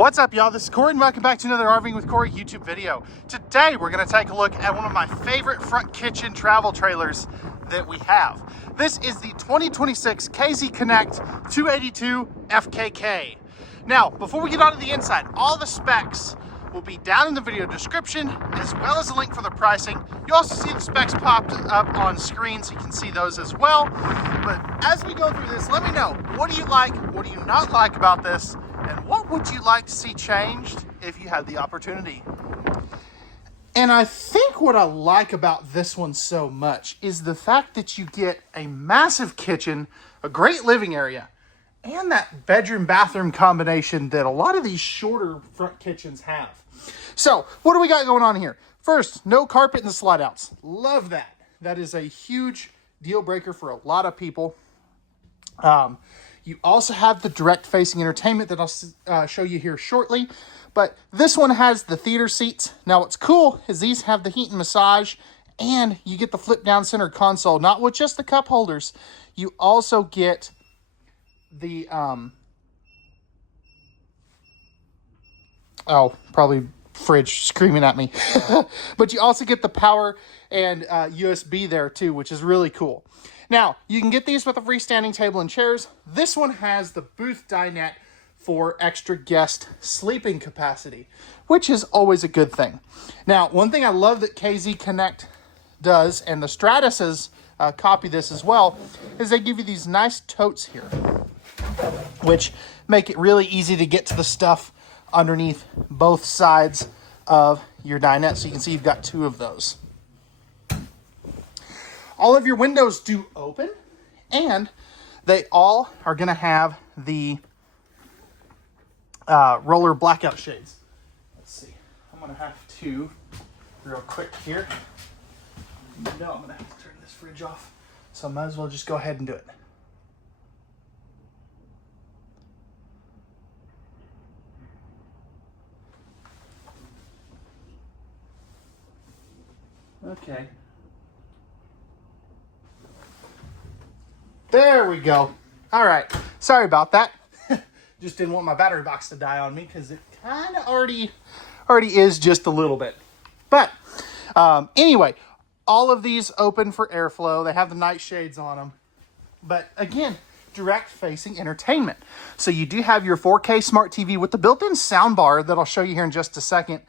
What's up, y'all? This is Corey, and welcome back to another RVing with Corey YouTube video. Today, we're going to take a look at one of my favorite front kitchen travel trailers that we have. This is the 2026 KZ Connect 282 FKK. Now, before we get on to the inside, all the specs will be down in the video description, as well as a link for the pricing. You also see the specs popped up on screen, so you can see those as well. But as we go through this, let me know, what do you like, what do you not like about this, and what would you like to see changed if you had the opportunity? And I think what I like about this one so much is the fact that you get a massive kitchen, a great living area, and that bedroom-bathroom combination that a lot of these shorter front kitchens have. So, what do we got going on here? First, no carpet in the slide-outs. Love that. That is a huge deal breaker for a lot of people. You also have the direct-facing entertainment that I'll show you here shortly. But this one has the theater seats. Now, what's cool is these have the heat and massage, and you get the flip-down center console, not with just the cup holders. You also get the, probably fridge screaming at me. But you also get the power and USB there, too, which is really cool. Now, you can get these with a freestanding table and chairs. This one has the booth dinette for extra guest sleeping capacity, which is always a good thing. Now, one thing I love that KZ Connect does, and the Stratuses copy this as well, is they give you these nice totes here, which make it really easy to get to the stuff underneath both sides of your dinette. So you can see you've got two of those. All of your windows do open, and they all are going to have the roller blackout shades. Let's see. I'm going to have to, real quick here. No, I'm going to have to turn this fridge off, so I might as well just go ahead and do it. Okay. There we go. All right. Sorry about that. Just didn't want my battery box to die on me because it kind of already is just a little bit. But anyway, all of these open for airflow. They have the night shades on them. But again, direct facing entertainment. So you do have your 4K smart TV with the built-in sound bar that I'll show you here in just a second,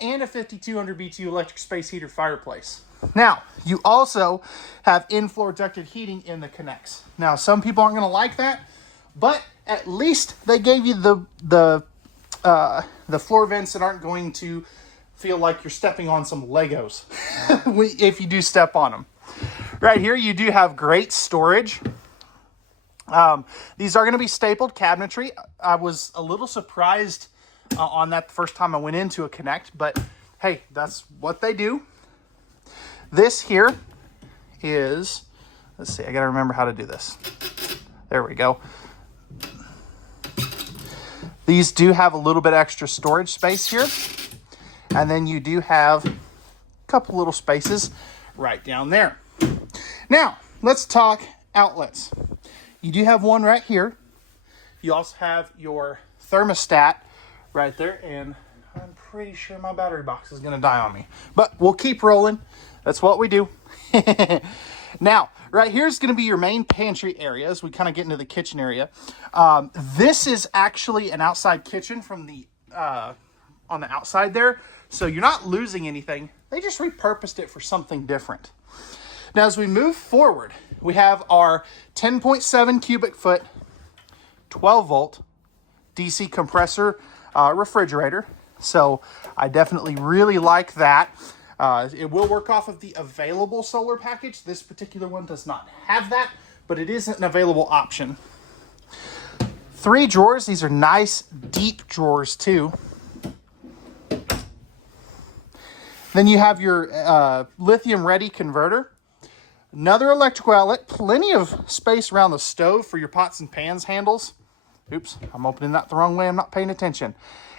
and a 5200 BTU electric space heater fireplace. Now, you also have in-floor ducted heating in the Connects. Now, some people aren't going to like that, but at least they gave you the floor vents that aren't going to feel like you're stepping on some Legos if you do step on them. Right here, you do have great storage. These are going to be stapled cabinetry. I was a little surprised on that the first time I went into a Connect, but hey, that's what they do. This here is, let's see, I got to remember how to do this. There we go. These do have a little bit extra storage space here. And then you do have a couple little spaces right down there. Now, let's talk outlets. You do have one right here. You also have your thermostat right there. And I'm pretty sure my battery box is going to die on me. But we'll keep rolling. That's what we do. Now, right here is going to be your main pantry area as we kind of get into the kitchen area. This is actually an outside kitchen from the on the outside there. So you're not losing anything. They just repurposed it for something different. Now, as we move forward, we have our 10.7 cubic foot, 12 volt DC compressor refrigerator. So I definitely really like that. It will work off of the available solar package. This particular one does not have that, but it is an available option. 3 drawers. These are nice, deep drawers, too. Then you have your lithium-ready converter. Another electrical outlet. Plenty of space around the stove for your pots and pans handles. Oops, I'm opening that the wrong way. I'm not paying attention.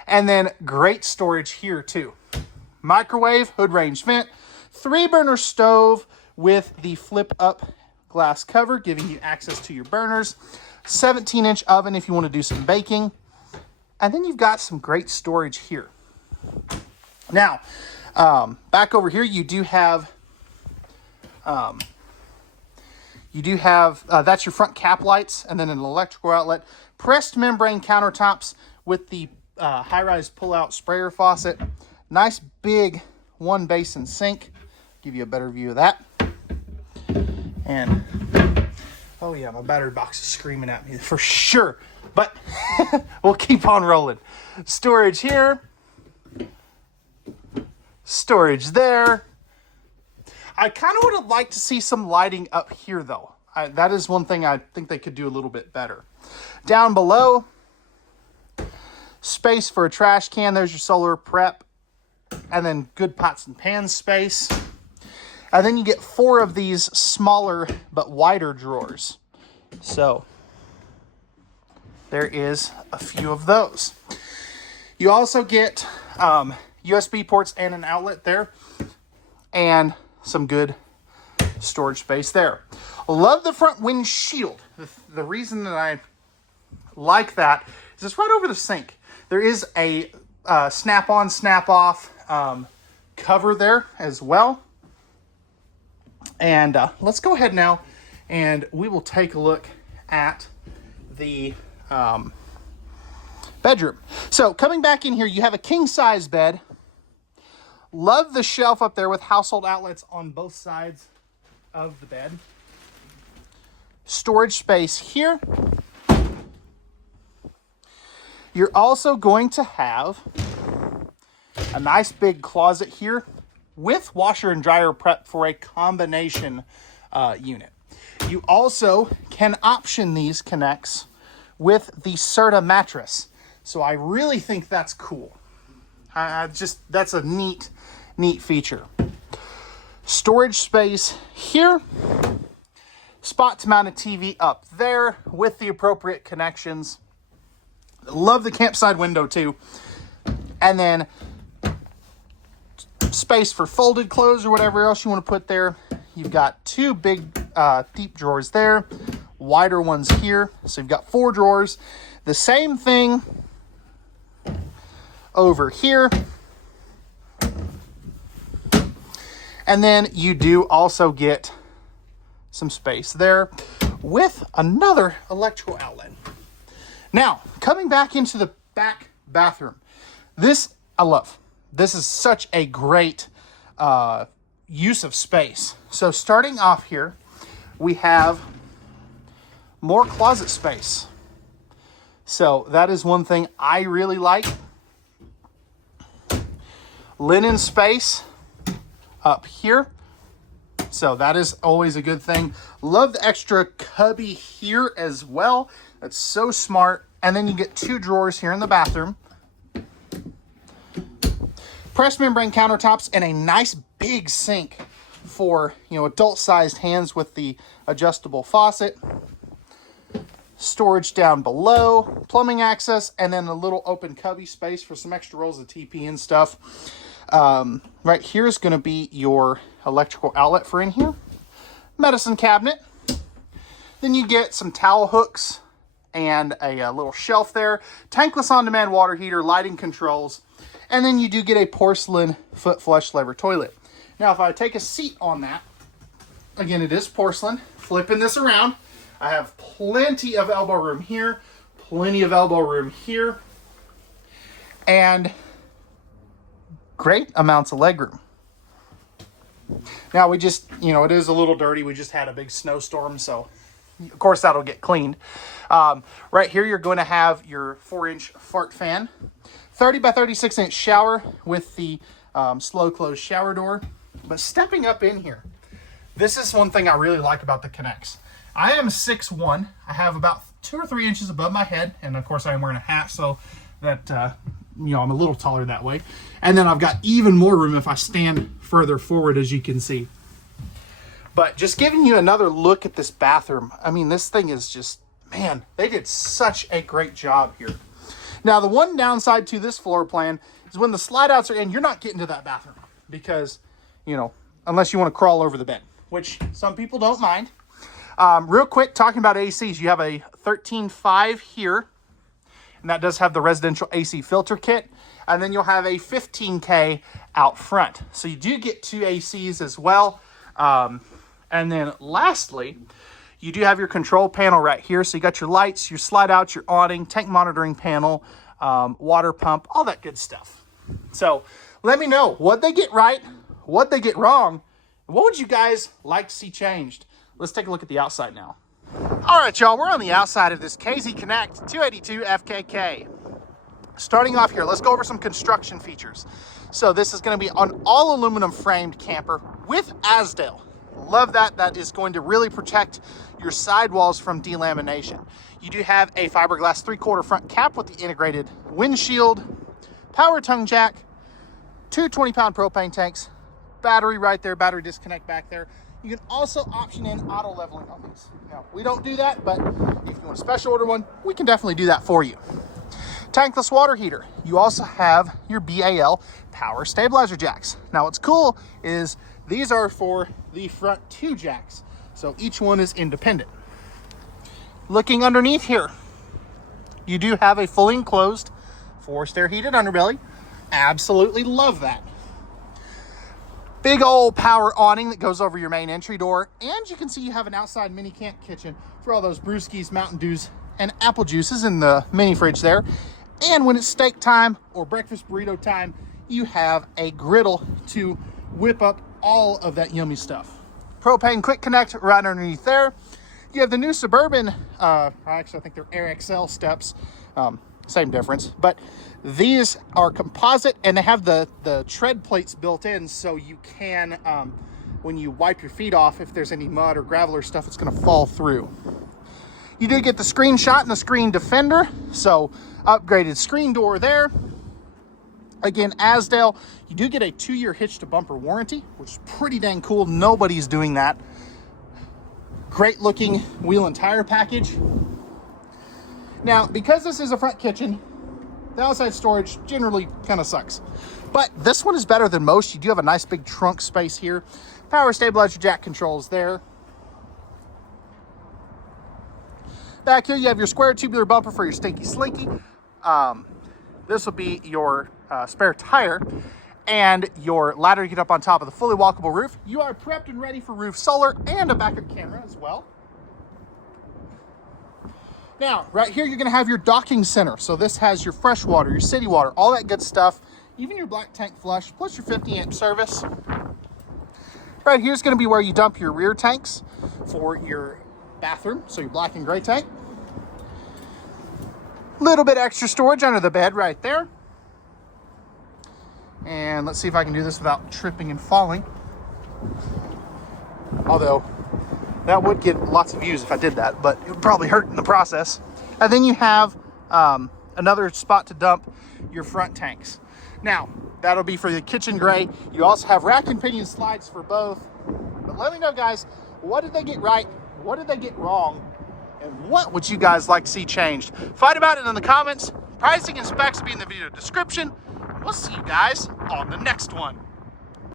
And then great storage here, too. Microwave, hood range vent, 3-burner stove with the flip up glass cover, giving you access to your burners, 17-inch oven if you want to do some baking, And then you've got some great storage here. Now, back over here, you do have that's your front cap lights, and then an electrical outlet, pressed membrane countertops with the high-rise pull-out sprayer faucet, nice big one basin sink. Give you a better view of that. And oh yeah, my battery box is screaming at me for sure, but we'll keep on rolling. Storage here, storage there. I kind of would have liked to see some lighting up here though. That is one thing I think they could do a little bit better. Down below, space for a trash can. There's your solar prep, and then good pots and pans space. And then you get 4 of these smaller but wider drawers. So there is a few of those. You also get USB ports and an outlet there, and some good storage space there. Love the front windshield. The reason that I like that is it's right over the sink. There is a snap-on, snap-off cover there as well. And let's go ahead now and we will take a look at the bedroom. So coming back in here, you have a king-size bed. Love the shelf up there with household outlets on both sides of the bed. Storage space here. You're also going to have a nice big closet here with washer and dryer prep for a combination unit. You also can option these connects with the Serta mattress. So I really think that's cool. That's a neat feature. Storage space here. Spot to mount a TV up there with the appropriate connections. Love the campside window too. And then space for folded clothes or whatever else you want to put there. You've got 2 big deep drawers there, wider ones here. So you've got 4 drawers. The same thing over here. And then you do also get some space there with another electrical outlet. Now, coming back into the back bathroom. This I love. This is such a great use of space. So starting off here, we have more closet space. So that is one thing I really like. Linen space up here. So that is always a good thing. Love the extra cubby here as well. That's so smart. And then you get 2 drawers here in the bathroom. Pressed membrane countertops and a nice big sink for, adult-sized hands with the adjustable faucet. Storage down below, plumbing access, and then a little open cubby space for some extra rolls of TP and stuff. Right here is going to be your electrical outlet for in here. Medicine cabinet. Then you get some towel hooks and a little shelf there. Tankless on-demand water heater, lighting controls. And then you do get a porcelain foot flush lever toilet. Now, if I take a seat on that, again, it is porcelain. Flipping this around, I have plenty of elbow room here, plenty of elbow room here, and great amounts of legroom. Now, we just, it is a little dirty. We just had a big snowstorm, so of course that'll get cleaned. Right here, you're going to have your 4-inch fart fan. 30 by 36 inch shower with the slow close shower door. But stepping up in here, this is one thing I really like about the Connects. I am 6'1". I have about 2 or 3 inches above my head. And of course I am wearing a hat, so that, I'm a little taller that way. And then I've got even more room if I stand further forward, as you can see. But just giving you another look at this bathroom. I mean, this thing is just, man, they did such a great job here. Now, the one downside to this floor plan is when the slide outs are in, you're not getting to that bathroom because, unless you want to crawl over the bed, which some people don't mind. Real quick, talking about ACs, you have a 13.5 here, and that does have the residential AC filter kit. And then you'll have a 15K out front. So you do get 2 ACs as well. And then lastly, you do have your control panel right here. So you got your lights, your slide out, your awning, tank monitoring panel, water pump, all that good stuff. So let me know what they get right, what they get wrong, and what would you guys like to see changed? Let's take a look at the outside now. All right, y'all, we're on the outside of this KZ Connect 282 FKK. Starting off here, let's go over some construction features. So this is going to be an all aluminum framed camper with Azdel. Love that. That is going to really protect your sidewalls from delamination. You do have a fiberglass 3/4 front cap with the integrated windshield, power tongue jack, 2 20-pound propane tanks, battery right there, battery disconnect back there. You can also option in auto leveling on these. Now, we don't do that, but if you want a special order one, we can definitely do that for you. Tankless water heater. You also have your BAL power stabilizer jacks. Now, what's cool is these are for the front 2 jacks, so each one is independent. Looking underneath here, you do have a fully enclosed forced air heated underbelly. Absolutely love that. Big old power awning that goes over your main entry door, and you can see you have an outside mini camp kitchen for all those brewskis, Mountain Dews, and apple juices in the mini fridge there. And when it's steak time or breakfast burrito time, you have a griddle to whip up all of that yummy stuff. Propane quick connect right underneath there. You have the new Suburban, actually I think they're Air XL steps, same difference, but these are composite and they have the tread plates built in, so you can, when you wipe your feet off, if there's any mud or gravel or stuff, it's going to fall through. You do get the screenshot and the screen defender, so upgraded screen door there. Again, Azdel, you do get a 2-year hitch to bumper warranty, which is pretty dang cool. Nobody's doing that. Great looking wheel and tire package. Now, because this is a front kitchen, the outside storage generally kind of sucks. But this one is better than most. You do have a nice big trunk space here. Power stabilizer jack controls there. Back here, you have your square tubular bumper for your Stinky Slinky. This will be your spare tire and your ladder to get up on top of the fully walkable roof. You are prepped and ready for roof solar and a backup camera as well. Now, right here, you're going to have your docking center. So this has your fresh water, your city water, all that good stuff, even your black tank flush, plus your 50-amp service. Right here is going to be where you dump your rear tanks for your bathroom, so your black and gray tank. Little bit extra storage under the bed right there. And let's see if I can do this without tripping and falling. Although that would get lots of views if I did that, but it would probably hurt in the process. And then you have another spot to dump your front tanks. Now, that'll be for the kitchen gray. You also have rack and pinion slides for both. But let me know, guys, what did they get right? What did they get wrong? And what would you guys like to see changed? Fight about it in the comments. Pricing and specs will be in the video description. We'll see you guys on the next one.